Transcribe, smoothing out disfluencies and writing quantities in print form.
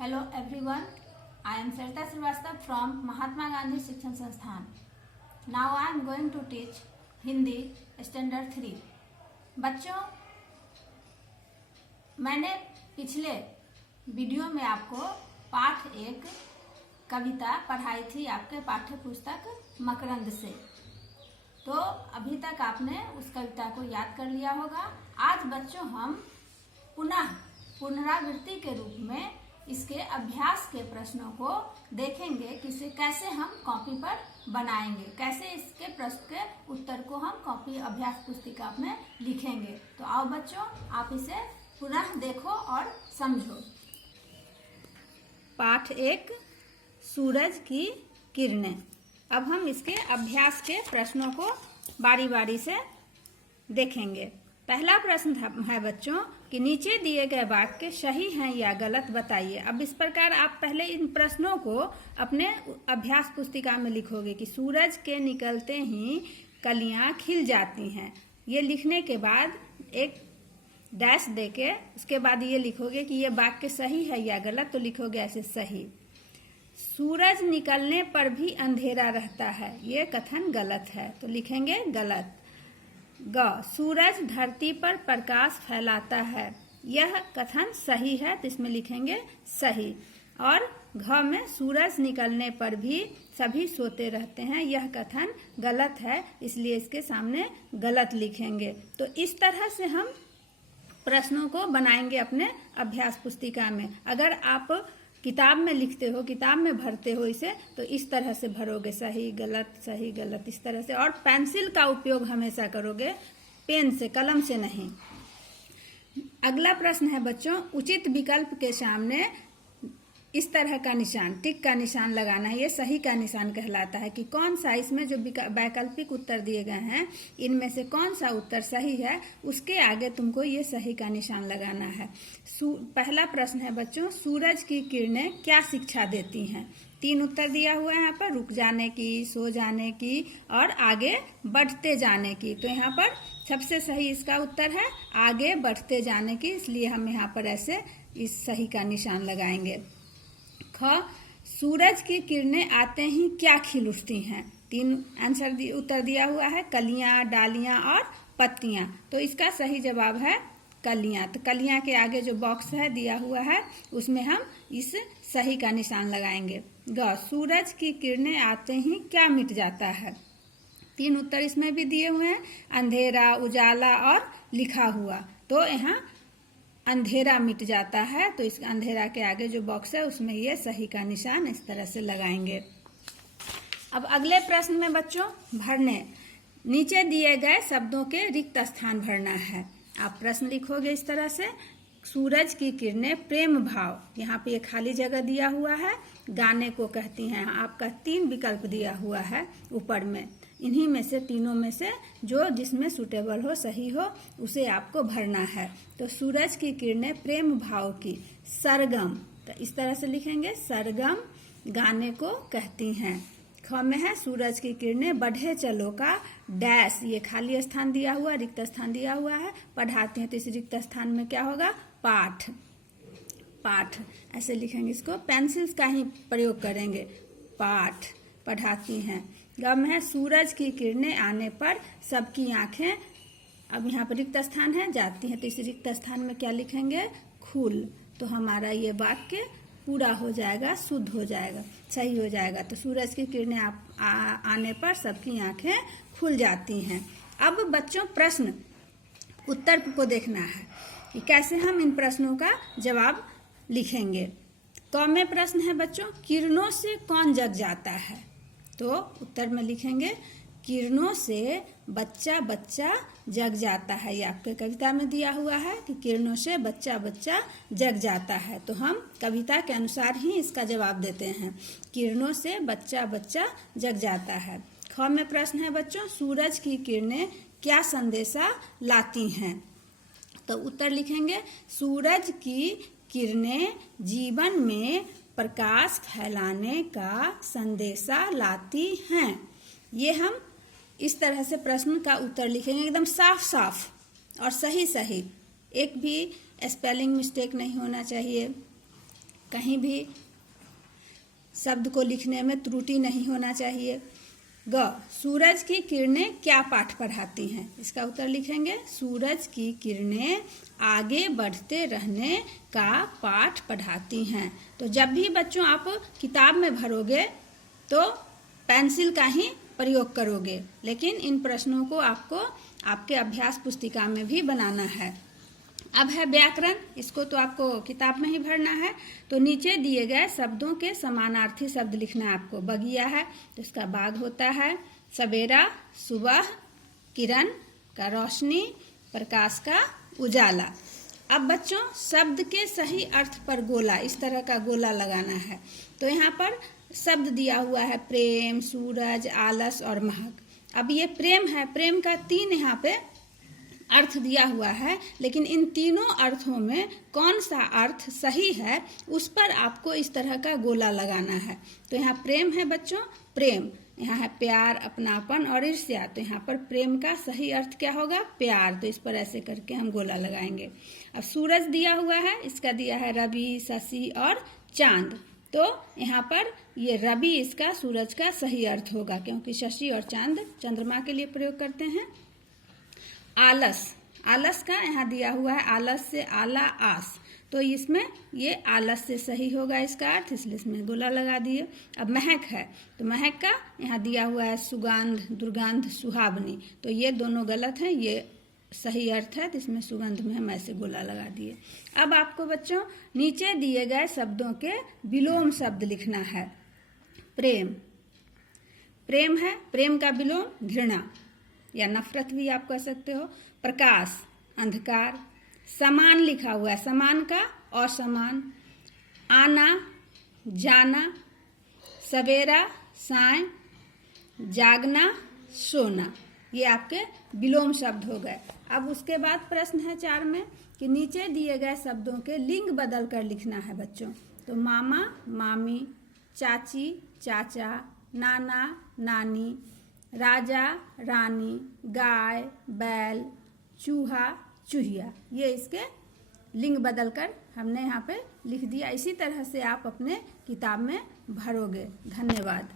Hello everyone, I am Sarita Srivastava from Mahatma Gandhi Shikshan Sansthan. Now I am going to teach Hindi Standard 3. बच्चों, मैंने पिछले video में आपको पाठ 1 कविता पढ़ाई थी आपके पाठ्य पुस्तक मकरंद से। तो अभी तक आपने उस कविता को याद कर लिया होगा। आज बच्चों हम पुनरावृत्ति के रूप में इसके अभ्यास के प्रश्नों को देखेंगे कि इसे कैसे हम कॉपी पर बनाएंगे, कैसे इसके प्रश्न के उत्तर को हम कॉपी अभ्यास पुस्तिका में लिखेंगे। तो आओ बच्चों, आप इसे पुनः देखो और समझो। पाठ 1 सूरज की किरणें। अब हम इसके अभ्यास के प्रश्नों को बारी बारी से देखेंगे। पहला प्रश्न है बच्चों कि नीचे दिए गए वाक्य सही हैं या गलत बताइए। अब इस प्रकार आप पहले इन प्रश्नों को अपने अभ्यास पुस्तिका में लिखोगे कि सूरज के निकलते ही कलियां खिल जाती हैं। ये लिखने के बाद एक डैश देके उसके बाद ये लिखोगे कि ये वाक्य सही है या गलत। तो लिखोगे ऐसे सही। सूरज निकलने पर भी अंधेरा रहता है, ये कथन गलत है, तो लिखेंगे गलत। ग सूरज धरती पर प्रकाश फैलाता है, यह कथन सही है, तो इसमें लिखेंगे सही। और घ में सूरज निकलने पर भी सभी सोते रहते हैं, यह कथन गलत है, इसलिए इसके सामने गलत लिखेंगे। तो इस तरह से हम प्रश्नों को बनाएंगे अपने अभ्यास पुस्तिका में। अगर आप किताब में लिखते हो, किताब में भरते हो इसे, तो इस तरह से भरोगे, सही गलत इस तरह से। और पेंसिल का उपयोग हमेशा करोगे, पेन से, कलम से नहीं। अगला प्रश्न है बच्चों, उचित विकल्प के सामने इस तरह का निशान, टिक का निशान लगाना है। ये सही का निशान कहलाता है कि कौन सा इसमें जो वैकल्पिक उत्तर दिए गए हैं इनमें से कौन सा उत्तर सही है, उसके आगे तुमको ये सही का निशान लगाना है। पहला प्रश्न है बच्चों, सूरज की किरणें क्या शिक्षा देती हैं। 3 उत्तर दिया हुआ है यहाँ पर, रुक जाने की, सो जाने की और आगे बढ़ते जाने की। तो यहाँ पर सबसे सही इसका उत्तर है आगे बढ़ते जाने की, इसलिए हम यहाँ पर ऐसे इस सही का निशान लगाएंगे। ख सूरज की किरणें आते ही क्या खिल उठती हैं। 3 उत्तर दिया हुआ है, कलियां, डालियां और पत्तियां। तो इसका सही जवाब है कलियां। तो कलियां के आगे जो बॉक्स है दिया हुआ है उसमें हम इस सही का निशान लगाएंगे। ग सूरज की किरणें आते ही क्या मिट जाता है। 3 उत्तर इसमें भी दिए हुए हैं, अंधेरा, उजाला और लिखा हुआ। तो यहाँ अंधेरा मिट जाता है, तो इस अंधेरा के आगे जो बॉक्स है उसमें ये सही का निशान इस तरह से लगाएंगे। अब अगले प्रश्न में बच्चों भरने, नीचे दिए गए शब्दों के रिक्त स्थान भरना है। आप प्रश्न लिखोगे इस तरह से, सूरज की किरणें प्रेम भाव, यहाँ पे ये खाली जगह दिया हुआ है, गाने को कहती हैं। आपका 3 विकल्प दिया हुआ है ऊपर में, इन्हीं में से तीनों में से जो जिसमें सुटेबल हो, सही हो, उसे आपको भरना है। तो सूरज की किरणें प्रेम भाव की सरगम, तो इस तरह से लिखेंगे सरगम गाने को कहती हैं। ख में है सूरज की किरणें बढ़े चलो का डैश, ये खाली स्थान दिया हुआ, रिक्त स्थान दिया हुआ है, पढ़ाते हैं। तो इस रिक्त स्थान में क्या होगा, पाठ ऐसे लिखेंगे, इसको पेंसिल्स का ही प्रयोग करेंगे, पाठ पढ़ाती हैं। गम है सूरज की किरणें आने पर सबकी आंखें, अब यहाँ पर रिक्त स्थान है, जाती हैं। तो इस रिक्त स्थान में क्या लिखेंगे, खुल। तो हमारा ये वाक्य पूरा हो जाएगा, शुद्ध हो जाएगा, सही हो जाएगा। तो सूरज की किरणें आने पर सबकी आंखें खुल जाती हैं। अब बच्चों प्रश्न उत्तर को देखना है कि कैसे हम इन प्रश्नों का जवाब लिखेंगे। क में प्रश्न है बच्चों, किरणों से कौन जग जाता है। तो उत्तर में लिखेंगे किरणों से बच्चा जग जाता है। ये आपके कविता में दिया हुआ है कि किरणों से बच्चा जग जाता है। तो हम कविता के अनुसार ही इसका जवाब देते हैं, किरणों से बच्चा जग जाता है। ख में प्रश्न है बच्चों, सूरज की किरणें क्या संदेशा लाती हैं। तो उत्तर लिखेंगे सूरज की किरणें जीवन में प्रकाश फैलाने का संदेशा लाती हैं। ये हम इस तरह से प्रश्न का उत्तर लिखेंगे, एकदम साफ और सही, एक भी स्पेलिंग मिस्टेक नहीं होना चाहिए। कहीं भी शब्द को लिखने में त्रुटि नहीं होना चाहिए। ग, सूरज की किरणें क्या पाठ पढ़ाती हैं? इसका उत्तर लिखेंगे, सूरज की किरणें आगे बढ़ते रहने का पाठ पढ़ाती हैं। तो जब भी बच्चों आप किताब में भरोगे तो पेंसिल का ही प्रयोग करोगे, लेकिन इन प्रश्नों को आपको आपके अभ्यास पुस्तिका में भी बनाना है। अब है व्याकरण, इसको तो आपको किताब में ही भरना है। तो नीचे दिए गए शब्दों के समानार्थी शब्द लिखना है आपको। बगिया है तो इसका बाग होता है, सवेरा सुबह, किरण का रोशनी, प्रकाश का उजाला। अब बच्चों शब्द के सही अर्थ पर गोला, इस तरह का गोला लगाना है। तो यहाँ पर शब्द दिया हुआ है प्रेम, सूरज, आलस और महक। अब ये प्रेम है, प्रेम का 3 यहाँ पे अर्थ दिया हुआ है, लेकिन इन तीनों अर्थों में कौन सा अर्थ सही है उस पर आपको इस तरह का गोला लगाना है। तो यहाँ प्रेम है बच्चों, प्रेम, यहाँ है प्यार, अपनापन और ईर्ष्या। तो यहाँ पर प्रेम का सही अर्थ क्या होगा? प्यार। तो इस पर ऐसे करके हम गोला लगाएंगे। अब सूरज दिया हुआ है, इसका दिया है रवि, शशि और चांद। तो यहाँ पर ये रवि इसका सूरज का सही अर्थ होगा, क्योंकि शशि और चांद चंद्रमा के लिए प्रयोग करते हैं। आलस, आलस का यहाँ दिया हुआ है आलस से आला आस, तो इसमें ये आलस से सही होगा इसका अर्थ, इसलिए इसमें गोला लगा दिए। अब महक है, तो महक का यहाँ दिया हुआ है सुगंध, दुर्गंध, सुहावनी। तो ये दोनों गलत हैं, ये सही अर्थ है, तो इसमें सुगंध में हम ऐसे गोला लगा दिए। अब आपको बच्चों नीचे दिए गए शब्दों के विलोम शब्द लिखना है। प्रेम, प्रेम है, प्रेम का विलोम घृणा या नफरत भी आप कह सकते हो। प्रकाश, अंधकार। समान लिखा हुआ है, समान का असमान। आना, जाना। सवेरा, साय। जागना, सोना। ये आपके विलोम शब्द हो गए। अब उसके बाद प्रश्न है 4 में कि नीचे दिए गए शब्दों के लिंग बदल कर लिखना है बच्चों। तो मामा, मामी, चाची, चाचा, नाना, नानी, राजा, रानी, गाय, बैल, चूहा, चूहिया। ये इसके लिंग बदलकर हमने यहाँ पे लिख दिया। इसी तरह से आप अपने किताब में भरोगे। धन्यवाद।